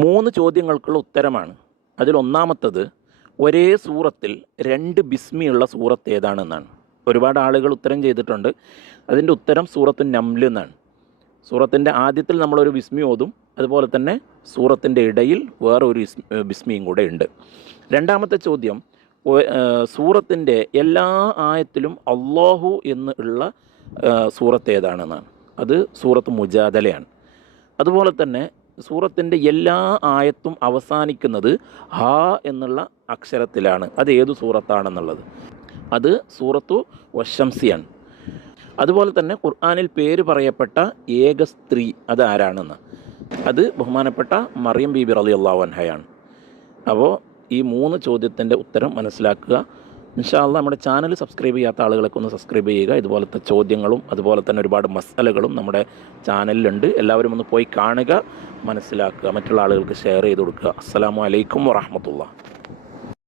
3 ചോദ്യങ്ങൾക്കുള്ള ഉത്തരമാണ്. അതിലൊന്നാമത്തത് ഒരേ സൂറത്തിൽ 2 ബിസ്മിയുള്ള സൂറത്ത് ഏതാണെന്നാണ്. ഒരുപാട് ആളുകൾ ഉത്തരം ചെയ്തിട്ടുണ്ട്. അതിൻ്റെ ഉത്തരം സൂറത്തു നംൽ എന്നാണ്. സൂറത്തിൻ്റെ ആദ്യത്തിൽ നമ്മളൊരു ബിസ്മി ഓതും, അതുപോലെ തന്നെ സൂറത്തിൻ്റെ ഇടയിൽ വേറൊരു ബിസ്മിയും കൂടെ ഉണ്ട്. രണ്ടാമത്തെ ചോദ്യം, സൂറത്തിൻ്റെ എല്ലാ ആയത്തിലും അല്ലാഹു എന്ന് ഉള്ള സൂറത്ത് ഏതാണെന്നാണ്. അത് സൂറത്ത് മുജാദലയാണ്. അതുപോലെ തന്നെ സൂറത്തിൻ്റെ എല്ലാ ആയത്തും അവസാനിക്കുന്നത് ഹാ എന്നുള്ള അക്ഷരത്തിലാണ്. അത് ഏതു സൂറത്താണെന്നുള്ളത്, അത് സൂറത്തു വശംസിയാണ്. അതുപോലെ തന്നെ ഖുർആനിൽ പേര് പറയപ്പെട്ട ഏക സ്ത്രീ അത് ആരാണെന്ന്, അത് ബഹുമാനപ്പെട്ട മറിയം ബീബി റളിയല്ലാഹു അൻഹയാണ്. അപ്പോൾ ഈ 3 ചോദ്യത്തിൻ്റെ ഉത്തരം മനസ്സിലാക്കുക. ഇൻഷാ അല്ലാഹ് നമ്മുടെ ചാനൽ സബ്സ്ക്രൈബ് ചെയ്യാത്ത ആളുകളൊക്കെ ഒന്ന് സബ്സ്ക്രൈബ് ചെയ്യുക. ഇതുപോലത്തെ ചോദ്യങ്ങളും അതുപോലെ തന്നെ ഒരുപാട് മസാലകളും നമ്മുടെ ചാനലിലുണ്ട്. എല്ലാവരും ഒന്ന് പോയി കാണുക, മനസ്സിലാക്കുക, മറ്റുള്ള ആളുകൾക്ക് ഷെയർ ചെയ്ത് കൊടുക്കുക. അസ്സലാമു അലൈക്കും വറഹ്മത്തുള്ളാഹി.